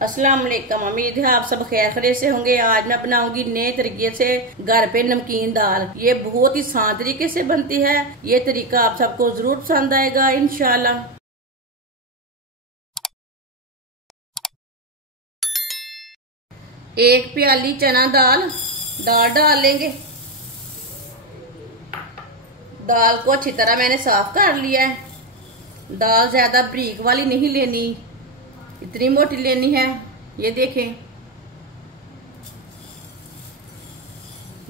अस्सलाम वालेकुम। उम्मीद है आप सब खैर खैरियत से होंगे। आज मैं बनाऊंगी नए तरीके से घर पे नमकीन दाल। ये बहुत ही आसान तरीके से बनती है। ये तरीका आप सबको जरूर पसंद आएगा इंशाल्लाह। एक प्याली चना दाल डाल लेंगे। दाल को अच्छी तरह मैंने साफ कर लिया है। दाल ज्यादा बारीक वाली नहीं लेनी, इतनी मोटी लेनी है। ये देखें,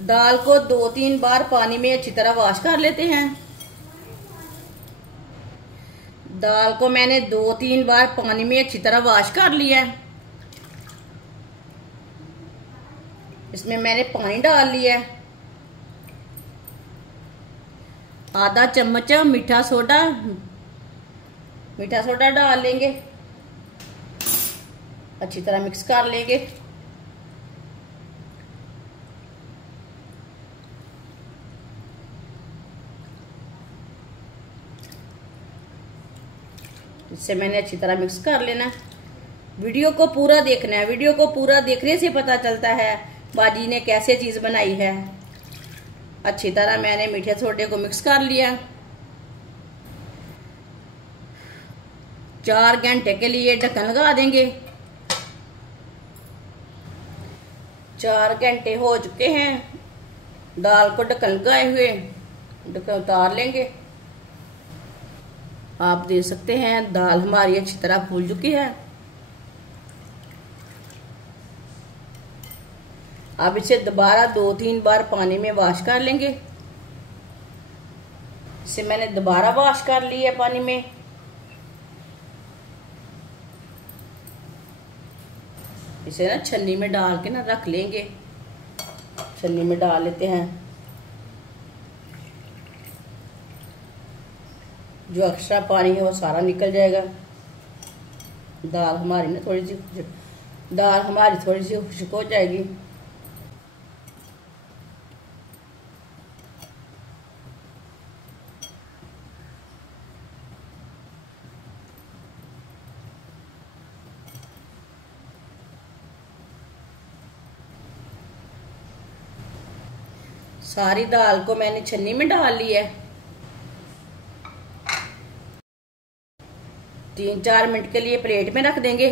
दाल को 2-3 बार पानी में अच्छी तरह वॉश कर लेते हैं। दाल को मैंने 2-3 बार पानी में अच्छी तरह वॉश कर लिया है। इसमें मैंने पानी डाल लिया है। आधा चम्मच मीठा सोडा डाल लेंगे। अच्छी तरह मिक्स कर लेंगे। इससे मैंने अच्छी तरह मिक्स कर लेना है। वीडियो को पूरा देखना है। वीडियो को पूरा देखने से पता चलता है बाजी ने कैसे चीज बनाई है। अच्छी तरह मैंने मीठे सोडे को मिक्स कर लिया। 4 घंटे के लिए ढक्कन लगा देंगे। 4 घंटे हो चुके हैं। दाल को ढक्कन लगाए हुए ढक्कन उतार लेंगे। आप देख सकते हैं दाल हमारी अच्छी तरह फूल चुकी है। अब इसे दोबारा 2-3 बार पानी में वॉश कर लेंगे। इसे मैंने दोबारा वॉश कर लिया पानी में। इसे ना छन्नी में डाल के ना रख लेंगे। छन्नी में डाल लेते हैं। जो एक्स्ट्रा पानी है वो सारा निकल जाएगा। दाल हमारी थोड़ी सी खुश्क हो जाएगी। सारी दाल को मैंने छन्नी में डाल लिया है। 3-4 मिनट के लिए प्लेट में रख देंगे।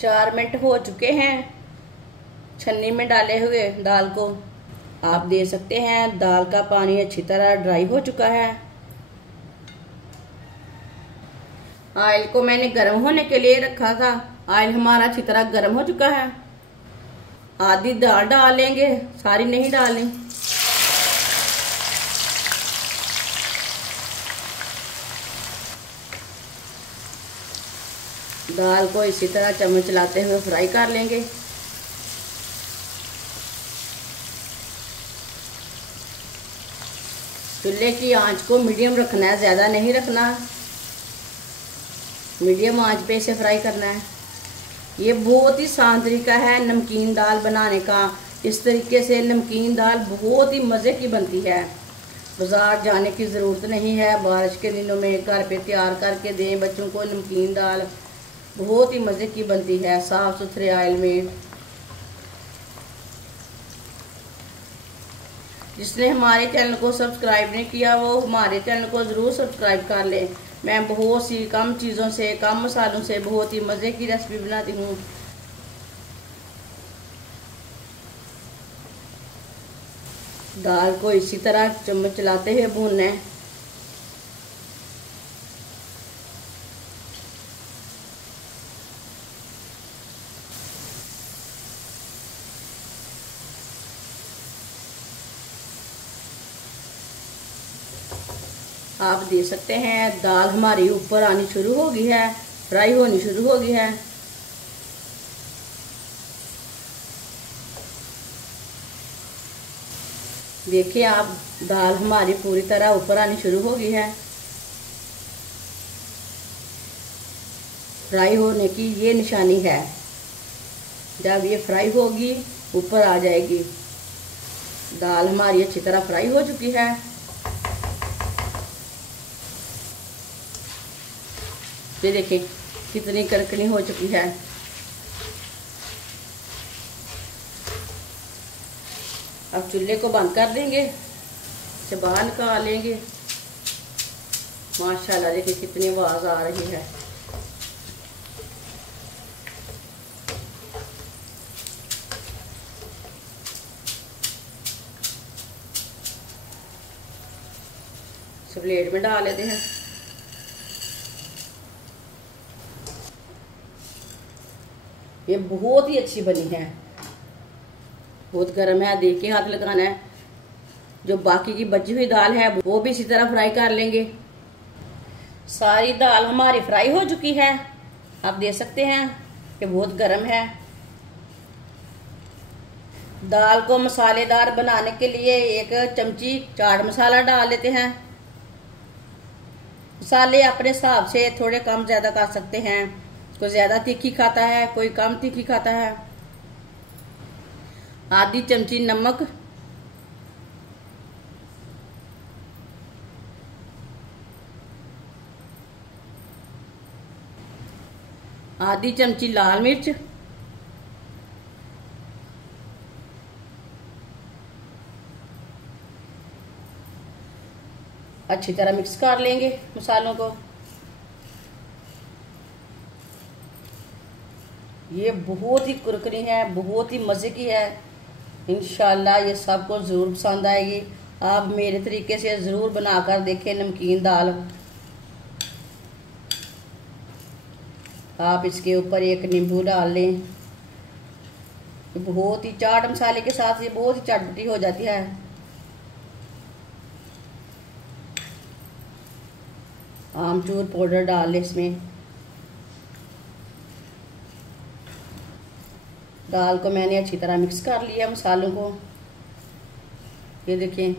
4 मिनट हो चुके हैं छन्नी में डाले हुए दाल को। आप देख सकते हैं दाल का पानी अच्छी तरह ड्राई हो चुका है। ऑयल को मैंने गर्म होने के लिए रखा था। ऑयल हमारा अच्छी तरह गर्म हो चुका है। आधी दाल डाल लेंगे, सारी नहीं डालें। दाल को इसी तरह चम्मच चलाते हुए फ्राई कर लेंगे। चूल्हे की आंच को मीडियम रखना है, ज्यादा नहीं रखना। मीडियम आंच पे इसे फ्राई करना है। ये बहुत ही आसान तरीका है नमकीन दाल बनाने का। इस तरीके से नमकीन दाल बहुत ही मज़े की बनती है। बाज़ार जाने की ज़रूरत नहीं है। बारिश के दिनों में घर पे तैयार करके दें बच्चों को नमकीन दाल। बहुत ही मज़े की बनती है साफ़ सुथरे ऑयल में। जिसने हमारे चैनल को सब्सक्राइब नहीं किया वो हमारे चैनल को ज़रूर सब्सक्राइब कर लें। मैं बहुत सी कम चीज़ों से, कम मसालों से बहुत ही मज़े की रेसिपी बनाती हूँ। दाल को इसी तरह चम्मच चलाते हुए भूनना है। आप देख सकते हैं दाल हमारी ऊपर आनी शुरू हो गई है, फ्राई होनी शुरू हो गई है। देखिए आप दाल हमारी पूरी तरह ऊपर आनी शुरू हो गई है। फ्राई होने की ये निशानी है। जब ये फ्राई होगी ऊपर आ जाएगी। दाल हमारी अच्छी तरह फ्राई हो चुकी है। ये देखिए कितनी कड़कनी हो चुकी है। अब चूल्हे को बंद कर देंगे, से बाहर निकाल लेंगे। माशाल्लाह देखिए कितनी आवाज़ आ रही है। प्लेट में डाल लेते हैं। ये बहुत ही अच्छी बनी है, बहुत गर्म है, देख के हाथ लगाना है। जो बाकी की बची हुई दाल है वो भी इसी तरह फ्राई कर लेंगे। सारी दाल हमारी फ्राई हो चुकी है, आप देख सकते हैं कि बहुत गर्म है। दाल को मसालेदार बनाने के लिए 1 चमची चाट मसाला डाल लेते हैं। मसाले अपने हिसाब से थोड़े कम ज्यादा कर सकते हैं, कोई ज्यादा तीखी खाता है, कोई कम तीखी खाता है। आधी चमची नमक, आधी चमची लाल मिर्च, अच्छी तरह मिक्स कर लेंगे मसालों को। ये बहुत ही कुरकुरी है, बहुत ही मज़े की है। इंशाल्लाह ये सबको ज़रूर पसंद आएगी। आप मेरे तरीके से ज़रूर बनाकर देखें नमकीन दाल। आप इसके ऊपर 1 नींबू डाल लें। बहुत ही चाट मसाले के साथ ये बहुत ही चटपटी हो जाती है। आमचूर पाउडर डाल लें इसमें। दाल को मैंने अच्छी तरह मिक्स कर लिया मसालों को। ये देखें,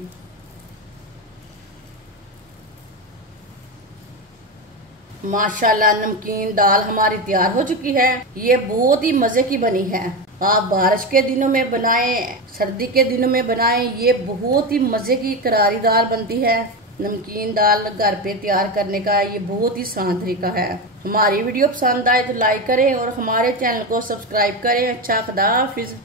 माशाल्लाह नमकीन दाल हमारी तैयार हो चुकी है। ये बहुत ही मजे की बनी है। आप बारिश के दिनों में बनाएं, सर्दी के दिनों में बनाएं, ये बहुत ही मजे की करारी दाल बनती है। नमकीन दाल घर पे तैयार करने का ये बहुत ही आसान तरीका है। हमारी वीडियो पसंद आए तो लाइक करें और हमारे चैनल को सब्सक्राइब करें। अच्छा, खुदा हाफिज।